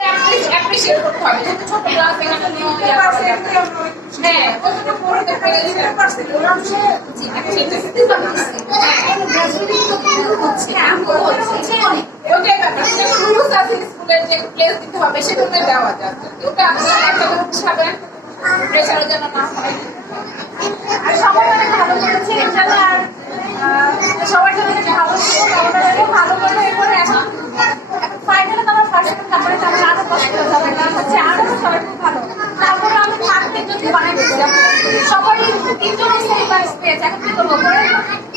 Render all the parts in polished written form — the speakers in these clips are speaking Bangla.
অ্যাপ্রিশিয়েট করতে হবে। যেহেতু ছোট ক্লাস এখানে নিয়ে হ্যাঁ কতটা পড়তে পেরেছে জি ওটাই ব্যাপার যেগুলো রুলস আছে স্কুলের যে প্লেস দিতে হবে সেগুলো দেওয়া যায় ওটা আপনারা একটা বুঝাবেন প্রেশারও যেন না হয় আর সবাই অনেক ভালো করেছে ইনশাআল্লাহ আর সবার জন্য ভালো ছিল ভালো করে এরপরে এখন ফাইনালে আমার ফার্স্ট সেকেন্ড তারপরে তারপরে আরো কষ্ট হয়ে যাবে কারণ হচ্ছে আরো সবাই খুব ভালো তারপরে আমি থাকতে যদি বানাই দিচ্ছি সবাই তিনজন সেই বাইস পেয়েছে এখন কি করবো পরে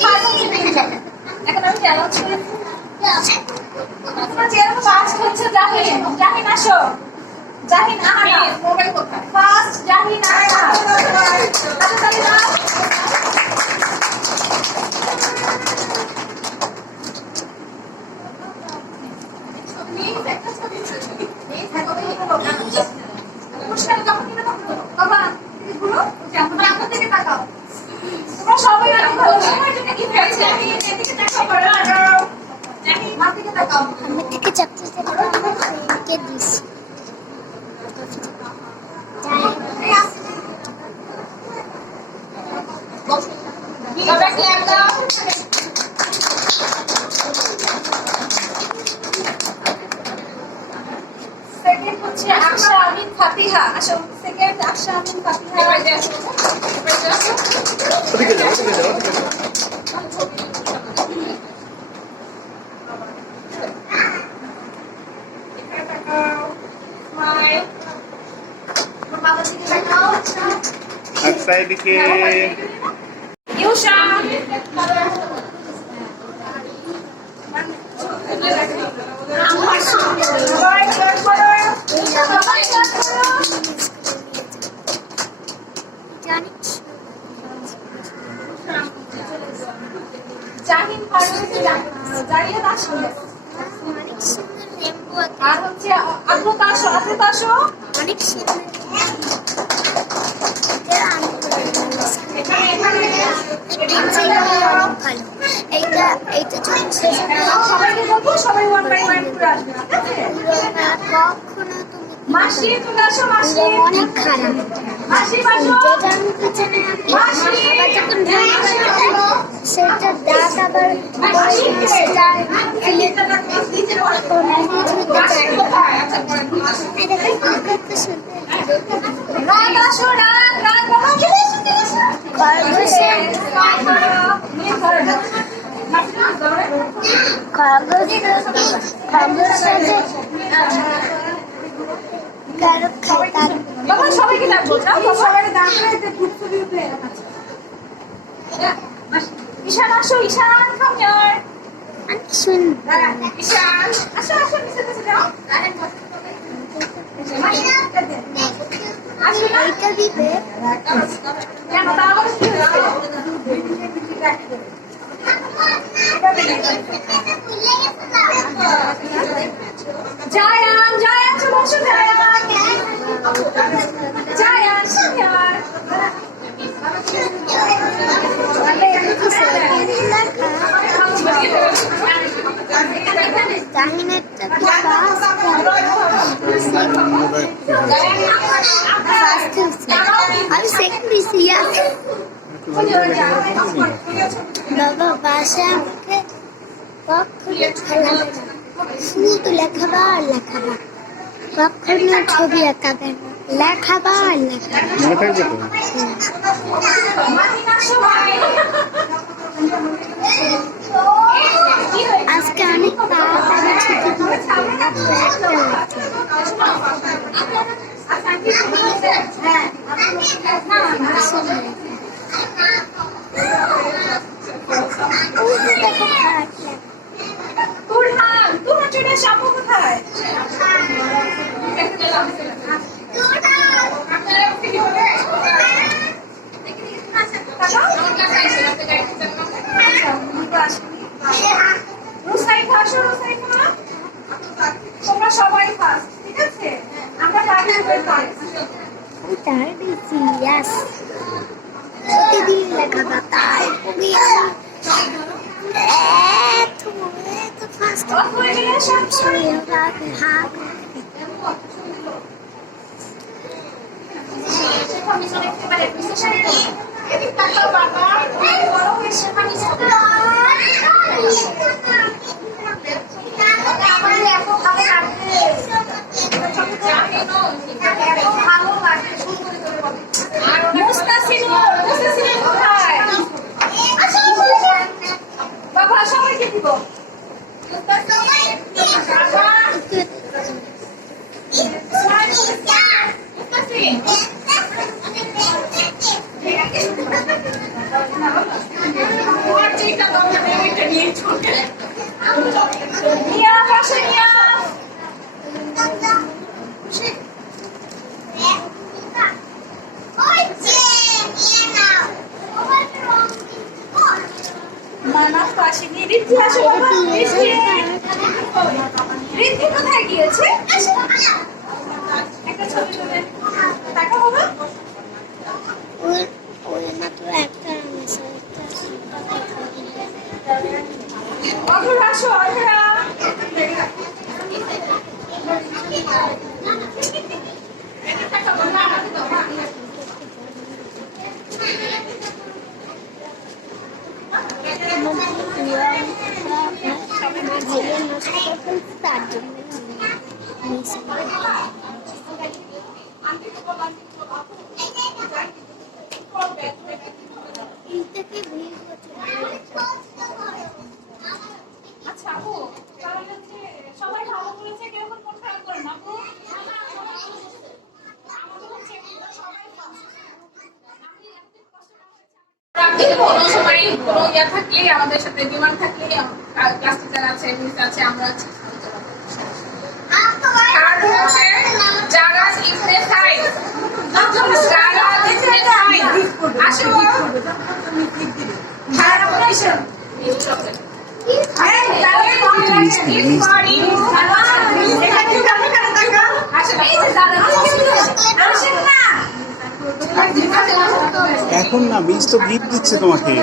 ফার্স্ট হচ্ছে পেয়ে যাবে এখন আমি চ্যালেঞ্জ করেছি তোমার যেরকম ফার্স্ট হচ্ছে জাহিন জাহিন আসো জাহিন আহানা মোবাইল কোথায় ফার্স্ট জাহিন আহানা সেকেন্ড হচ্ছে আকশা আমিন ফাতিহা আসো সেকেন্ড আকশা আমিন ফাতিহা ওদিকে যাও আকশা এদিকে ইউশা জাহিন জারিয়াত আসো আর হচ্ছে আদ্রতা আসো আদ্রতা আসো অনেক সবাইকে বলবো সবাই ওয়ান বাই ওয়ান করে আসবে ঠিক আছে মাসি তুমি আসো মাসি অনেক খারাপ মাসি আসো আবার যখন সেটা দাঁত আবার স্টার রাত আসো রাত রাত সবাইকে ডাকবো সবাই ডাকবে ঈশান আসো ঈশান কাম হিয়ার শুন ঈশান আসো আসো নিচে নিচে যাও আসো এইটা দিবে কেন তাহলে কি জায়ান জায়ান চলো বসো জায়ান জায়ান শিয়ার বাবা বাসা আমাকে কখনো খেলা শুধু লেখাবা আর লেখাবা কখনো ছবি আঁকাবে না লেখাবা আর লেখাবা আজকে অনেক তাড়াতাড়ি ছুটি তোমরা সবাই ফার্স্ট ঠিক আছে আমরা বাকি তার বেশি ইয়াস প্রতিদিন লেখাটা তাই তুমি এত ফার্স্ট সব সরিয়ে রাখে হাত এদিক তাকাও বাবা, বড় হয়ে শেফালি হবে। আমার এত ভালো লাগে, এত ভালো লাগে, সুন্দর করে বলে। আর মুস্তাসিন কোথায়? বাবা সবাইকে দিব। মানা পাশে ঋদ্ধি আসো বাবা, ঋদ্ধি কোথায় গিয়েছে? একটা ছবি তুলে তাকা বাবা। অধরা আসো, অধরা। তার জন্য আচ্ছা আপু, তাহলে হচ্ছে সবাই ভালো করেছে, কেউ কোন খারাপ করে না আপু? আমাদের হচ্ছে সবাই কোনো সময় কোনো ইয়া থাকলে আমাদের সাথে ডিমান্ড থাকলে ক্লাস টিচার আছে, মিস আছে, আমরা আছি। আর হচ্ছে যারা ইবনে সাইদ, যারা ইবনে সাইদ আসো খারাপ পজিশন এখন না, মিস তো গিফট দিচ্ছে তোমাকে।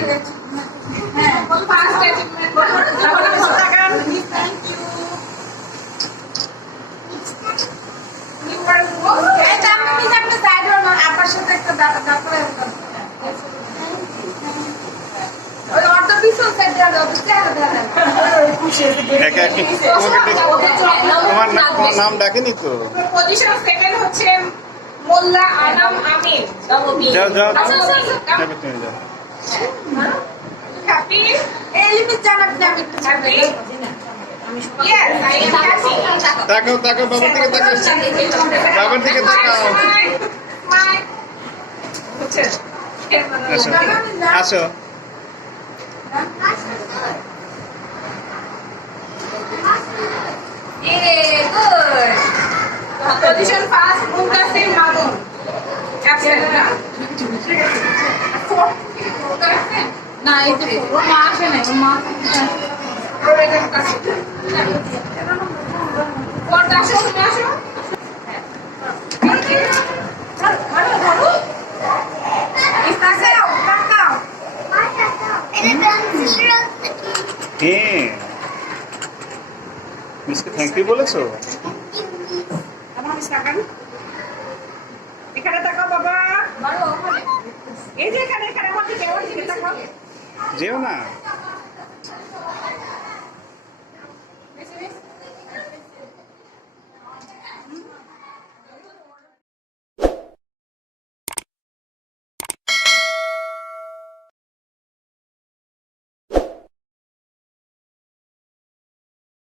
একে একে তোমার নাম ডাকেনি তো। পজিশন 7 হচ্ছে মোল্লা আনাম আমির। যাও যাও আচ্ছা, আচ্ছা, আচ্ছা। যাবে, তুমি যাও। হ্যাপি এলিমিট জানাব না আমি happy yes I am happy. তাকাও তাকাও, বাবার দিকে তাকাও, বাবার দিকে তাকাও। আসো আসো। Position first Muntasir Mamun captain না এই যে ওর মা আসে না, ওর মা কোনটা আসো, তুমি আসো ধরো ধরো ইস্তাসেও কাকাও হ্যাঁ, মিসকে থ্যাংক ইউ বলেছো? আমার মিস তাকান, এখানে তাকাও বাবা, এই যে এখানে এখানে আমার দিকে তাকাও। যেও না।